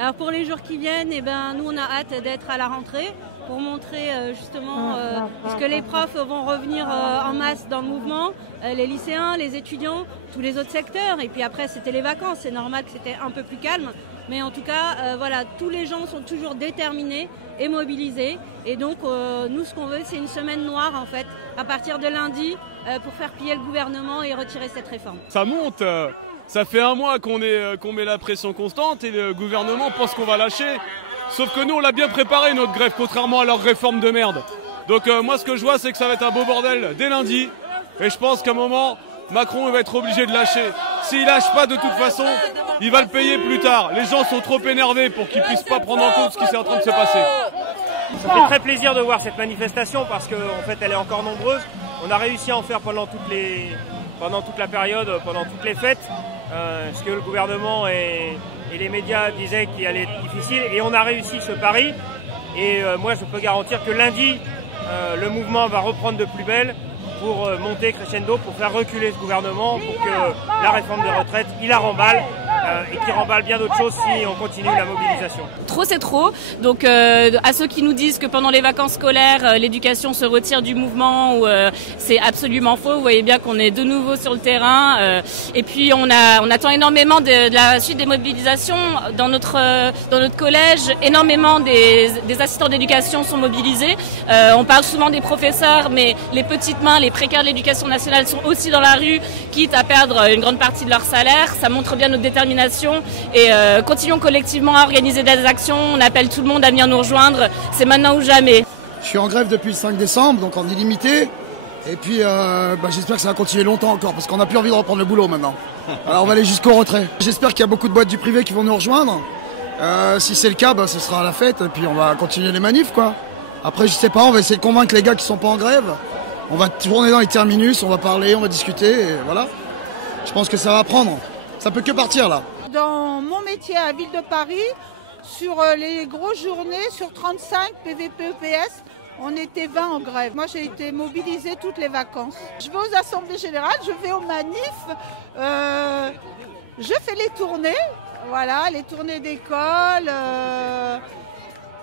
Alors pour les jours qui viennent, eh ben, nous on a hâte d'être à la rentrée pour montrer justement, puisque les profs vont revenir en masse dans le mouvement, les lycéens, les étudiants, tous les autres secteurs. Et puis après c'était les vacances, c'est normal que c'était un peu plus calme. Mais en tout cas, voilà, tous les gens sont toujours déterminés et mobilisés. Et donc nous ce qu'on veut, c'est une semaine noire en fait, à partir de lundi, pour faire plier le gouvernement et retirer cette réforme. Ça monte. Ça fait un mois qu'on met la pression constante et le gouvernement pense qu'on va lâcher. Sauf que nous, on l'a bien préparé notre grève, contrairement à leur réforme de merde. Donc moi, ce que je vois, c'est que ça va être un beau bordel dès lundi. Et je pense qu'à un moment, Macron va être obligé de lâcher. S'il lâche pas de toute façon, il va le payer plus tard. Les gens sont trop énervés pour qu'ils puissent pas prendre en compte ce qui est en train de se passer. Ça fait très plaisir de voir cette manifestation parce qu'en fait, elle est encore nombreuse. On a réussi à en faire pendant toute la période, pendant toutes les fêtes. Ce que le gouvernement et les médias disaient qu'il allait être difficile, et on a réussi ce pari. Et moi je peux garantir que lundi le mouvement va reprendre de plus belle pour monter crescendo, pour faire reculer ce gouvernement, pour que la réforme des retraites il la remballe et qu'il remballe bien d'autres choses si on continue la mobilisation. Trop c'est trop, donc à ceux qui nous disent que pendant les vacances scolaires l'éducation se retire du mouvement, c'est absolument faux. Vous voyez bien qu'on est de nouveau sur le terrain, et puis on attend énormément de la suite des mobilisations dans notre collège. Énormément des assistants d'éducation sont mobilisés. On parle souvent des professeurs, mais les petites mains, les précaires de l'éducation nationale sont aussi dans la rue, quitte à perdre une grande partie de leur salaire. Ça montre bien notre détermination, et continuons collectivement à organiser des actions. On appelle tout le monde à venir nous rejoindre, c'est maintenant ou jamais. Je suis en grève depuis le 5 décembre, donc en illimité, et puis j'espère que ça va continuer longtemps encore, parce qu'on n'a plus envie de reprendre le boulot maintenant. Alors on va aller jusqu'au retrait. J'espère qu'il y a beaucoup de boîtes du privé qui vont nous rejoindre. Si c'est le cas, ce sera la fête, et puis on va continuer les manifs, quoi. Après je sais pas, on va essayer de convaincre les gars qui sont pas en grève. On va tourner dans les terminus, on va parler, on va discuter, et voilà. Je pense que ça va prendre. Ça peut que partir là. Dans mon métier à la ville de Paris, sur les grosses journées, sur 35 PVP-EPS, on était 20 en grève. Moi j'ai été mobilisée toutes les vacances. Je vais aux assemblées générales, je vais aux manifs, je fais les tournées, voilà, les tournées d'école.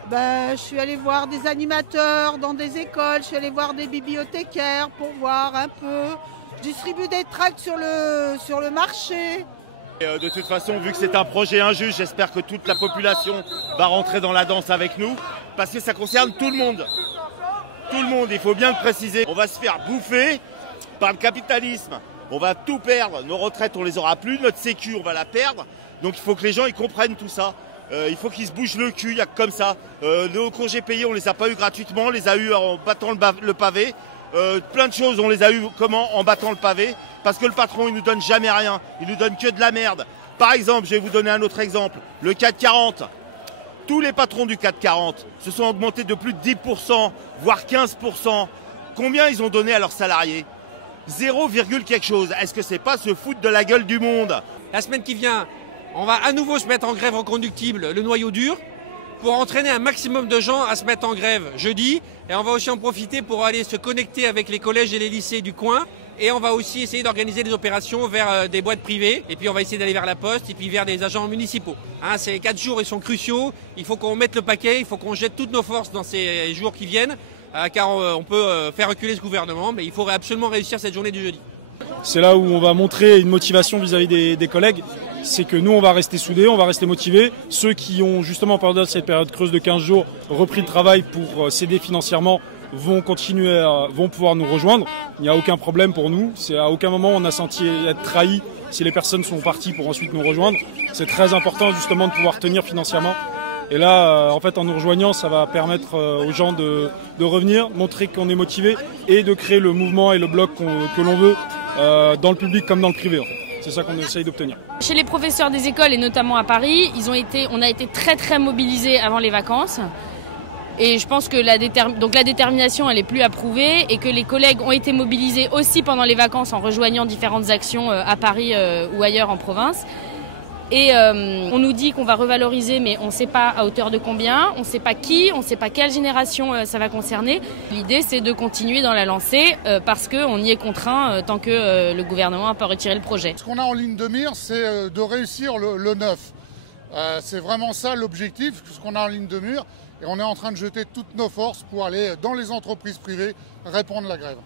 Je suis allée voir des animateurs dans des écoles, je suis allée voir des bibliothécaires pour voir un peu. Je distribue des tracts sur le marché. De toute façon, vu que c'est un projet injuste, j'espère que toute la population va rentrer dans la danse avec nous, parce que ça concerne tout le monde. Tout le monde, il faut bien le préciser. On va se faire bouffer par le capitalisme. On va tout perdre. Nos retraites, on les aura plus. Notre sécu, on va la perdre. Donc il faut que les gens ils comprennent tout ça. Il faut qu'ils se bougent le cul, il y a que comme ça. Nos congés payés, on les a pas eu gratuitement, on les a eu en battant le pavé. Plein de choses, on les a eu comment? En battant le pavé. Parce que le patron, il nous donne jamais rien. Il nous donne que de la merde. Par exemple, je vais vous donner un autre exemple. Le CAC 40. Tous les patrons du CAC 40 se sont augmentés de plus de 10%, voire 15%. Combien ils ont donné à leurs salariés? 0, quelque chose. Est-ce que c'est pas se foutre de la gueule du monde? La semaine qui vient, on va à nouveau se mettre en grève reconductible, le noyau dur, pour entraîner un maximum de gens à se mettre en grève jeudi. Et on va aussi en profiter pour aller se connecter avec les collèges et les lycées du coin. Et on va aussi essayer d'organiser des opérations vers des boîtes privées. Et puis on va essayer d'aller vers la poste et puis vers des agents municipaux. Ces 4 jours, ils sont cruciaux. Il faut qu'on mette le paquet, il faut qu'on jette toutes nos forces dans ces jours qui viennent. Car on peut faire reculer ce gouvernement, mais il faudrait absolument réussir cette journée du jeudi. C'est là où on va montrer une motivation vis-à-vis des collègues. C'est que nous, on va rester soudés, on va rester motivés. Ceux qui ont justement pendant cette période creuse de 15 jours repris le travail pour s'aider financièrement vont pouvoir nous rejoindre. Il n'y a aucun problème pour nous. C'est à aucun moment on a senti être trahi si les personnes sont parties pour ensuite nous rejoindre. C'est très important justement de pouvoir tenir financièrement. Et là, en fait, en nous rejoignant, ça va permettre aux gens de revenir, montrer qu'on est motivé et de créer le mouvement et le bloc que l'on veut dans le public comme dans le privé. En fait. C'est ça qu'on essaye d'obtenir. Chez les professeurs des écoles et notamment à Paris, on a été très très mobilisés avant les vacances. Et je pense que la détermination elle est plus à prouver et que les collègues ont été mobilisés aussi pendant les vacances en rejoignant différentes actions à Paris ou ailleurs en province. Et on nous dit qu'on va revaloriser, mais on ne sait pas à hauteur de combien, on ne sait pas qui, on ne sait pas quelle génération ça va concerner. L'idée, c'est de continuer dans la lancée parce qu'on y est contraint tant que le gouvernement n'a pas retiré le projet. Ce qu'on a en ligne de mire, c'est de réussir le 9. C'est vraiment ça l'objectif, ce qu'on a en ligne de mire. Et on est en train de jeter toutes nos forces pour aller dans les entreprises privées répondre à la grève.